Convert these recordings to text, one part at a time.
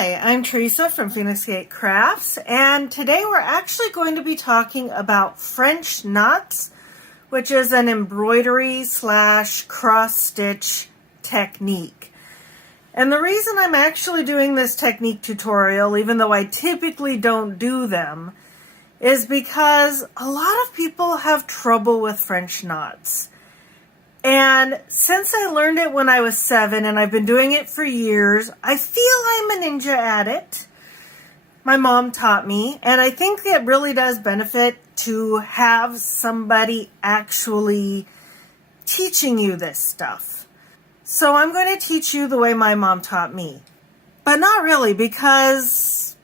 Hi, I'm Teresa from Phoenix Gate Crafts, and today we're actually going to be talking about French knots, which is an embroidery / cross stitch technique. And the reason I'm actually doing this technique tutorial, even though I typically don't do them, is because a lot of people have trouble with French knots. And since I learned it when I was 7 and I've been doing it for years, I feel I'm a ninja at it. My mom taught me, and I think it really does benefit to have somebody actually teaching you this stuff. So I'm going to teach you the way my mom taught me. But not really, because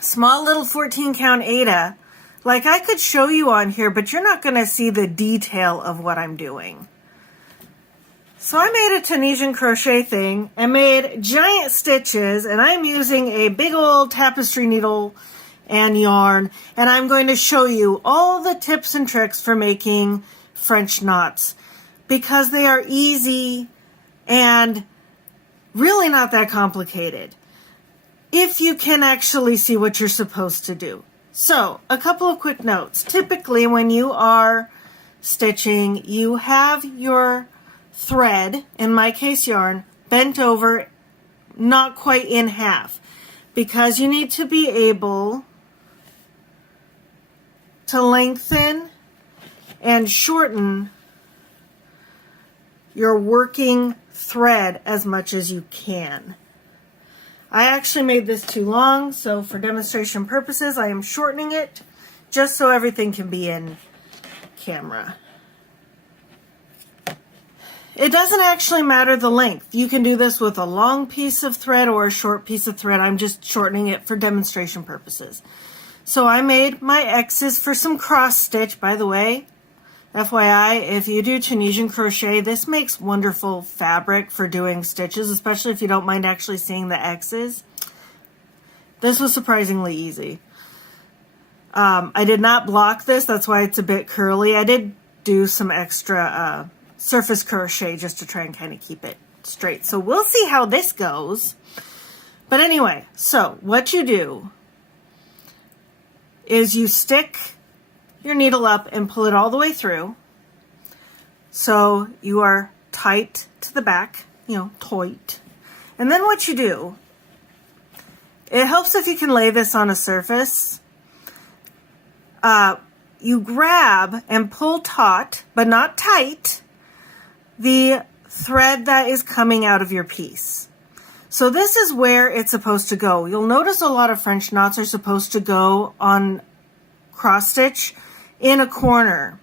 small little 14 count Aida, like I could show you on here, but you're not going to see the detail of what I'm doing. So I made a Tunisian crochet thing and made giant stitches, and I'm using a big old tapestry needle and yarn, and I'm going to show you all the tips and tricks for making French knots because they are easy and really not that complicated if you can actually see what you're supposed to do. So, a couple of quick notes. Typically, when you are stitching, you have your thread, in my case yarn, bent over, not quite in half, because you need to be able to lengthen and shorten your working thread as much as you can. I actually made this too long, so for demonstration purposes, I am shortening it just so everything can be in camera. It doesn't actually matter the length. You can do this with a long piece of thread or a short piece of thread. I'm just shortening it for demonstration purposes. So I made my X's for some cross stitch. By the way, FYI, if you do Tunisian crochet, this makes wonderful fabric for doing stitches, especially if you don't mind actually seeing the X's. This was surprisingly easy. I did not block this, that's why it's a bit curly. I did do some extra surface crochet just to try and kind of keep it straight. So we'll see how this goes. But anyway, so what you do is you stick your needle up and pull it all the way through. So you are tight to the back, tight. And then what you do, it helps if you can lay this on a surface. You grab and pull taut, but not tight, the thread that is coming out of your piece. So this is where it's supposed to go. You'll notice a lot of French knots are supposed to go on cross stitch in a corner.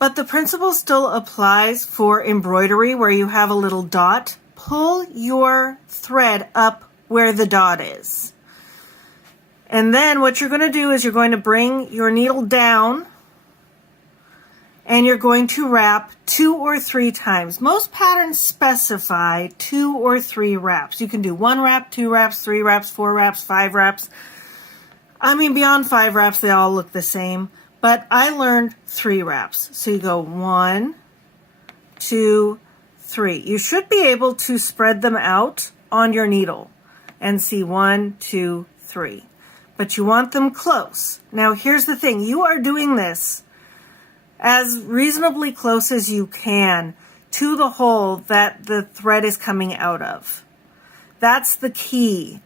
But the principle still applies for embroidery where you have a little dot. Pull your thread up where the dot is. And then what you're going to do is you're going to bring your needle down and you're going to wrap 2 or 3 times. Most patterns specify 2 or 3 wraps. You can do 1 wrap, 2 wraps, 3 wraps, 4 wraps, 5 wraps. I mean, beyond 5 wraps, they all look the same. But I learned 3 wraps. So you go 1, 2, 3. You should be able to spread them out on your needle and see 1, 2, 3. But you want them close. Now, here's the thing. You are doing this as reasonably close as you can to the hole that the thread is coming out of. That's the key.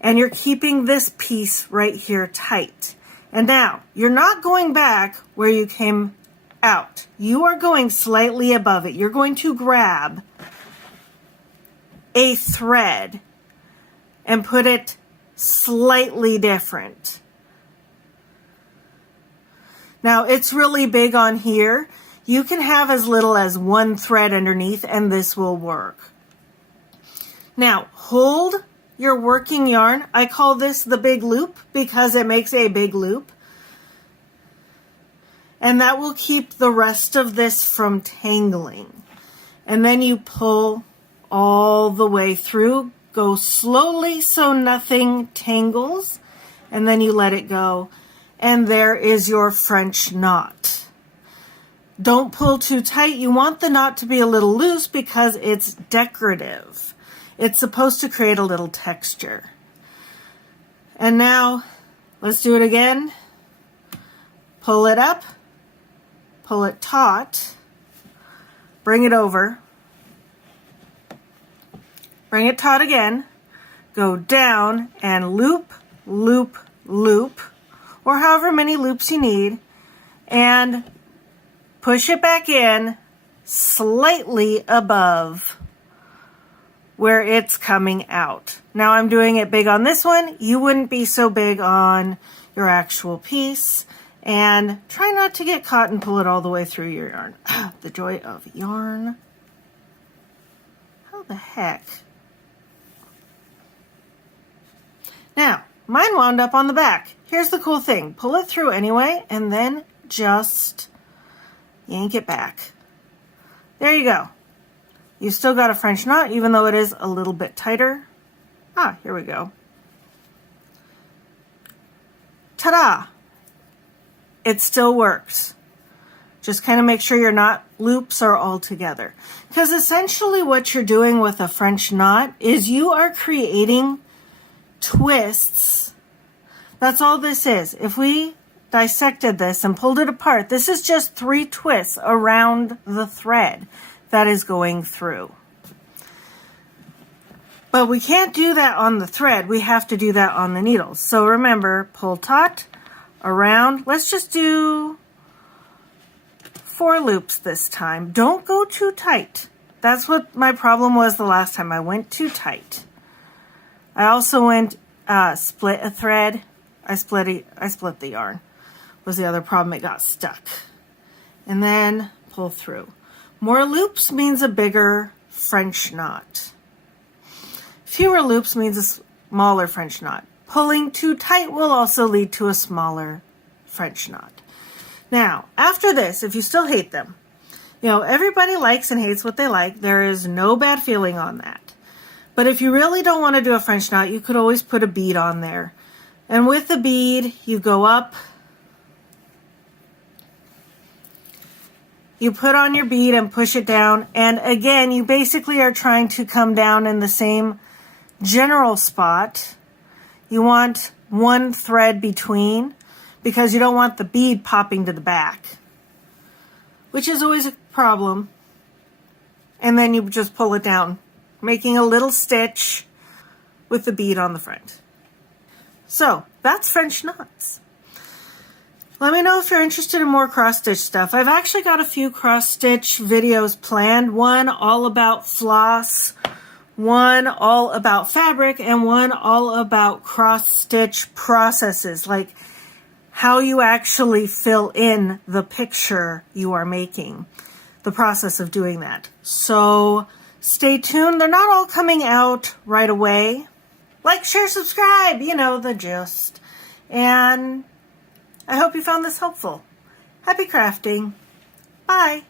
And you're keeping this piece right here tight. And now, you're not going back where you came out. You are going slightly above it. You're going to grab a thread and put it slightly different. Now, it's really big on here. You can have as little as 1 thread underneath, and this will work. Now, hold your working yarn. I call this the big loop because it makes a big loop. And that will keep the rest of this from tangling. And then you pull all the way through. Go slowly so nothing tangles. And then you let it go. And there is your French knot. Don't pull too tight. You want the knot to be a little loose because it's decorative. It's supposed to create a little texture. And now let's do it again. Pull it up, pull it taut, bring it over, bring it taut again, go down and loop, loop, loop, or however many loops you need, and push it back in slightly above where it's coming out. Now I'm doing it big on this one. You wouldn't be so big on your actual piece. And try not to get caught and pull it all the way through your yarn. The joy of yarn. How the heck? Now, mine wound up on the back. Here's the cool thing. Pull it through anyway, and then just yank it back. There you go. You've still got a French knot, even though it is a little bit tighter. Ah, here we go. Ta-da! It still works. Just kind of make sure your knot loops are all together. Because essentially what you're doing with a French knot is you are creating twists. That's all this is. If we dissected this and pulled it apart, this is just 3 twists around the thread that is going through. But we can't do that on the thread. We have to do that on the needles. So remember, pull taut, around. Let's just do 4 loops this time. Don't go too tight. That's what my problem was the last time. I went too tight. I also went split a thread. I split the yarn. Was the other problem. It got stuck. And then pull through. More loops means a bigger French knot. Fewer loops means a smaller French knot. Pulling too tight will also lead to a smaller French knot. Now, after this, if you still hate them, everybody likes and hates what they like. There is no bad feeling on that. But if you really don't want to do a French knot, you could always put a bead on there. And with the bead, you go up, you put on your bead and push it down. And again, you basically are trying to come down in the same general spot. You want one thread between because you don't want the bead popping to the back, which is always a problem. And then you just pull it down, making a little stitch with the bead on the front. So that's French knots. Let me know if you're interested in more cross-stitch stuff. I've actually got a few cross-stitch videos planned. One all about floss, one all about fabric, and one all about cross-stitch processes, like how you actually fill in the picture you are making, the process of doing that. So stay tuned. They're not all coming out right away. Like, share, subscribe, the gist. And I hope you found this helpful. Happy crafting. Bye.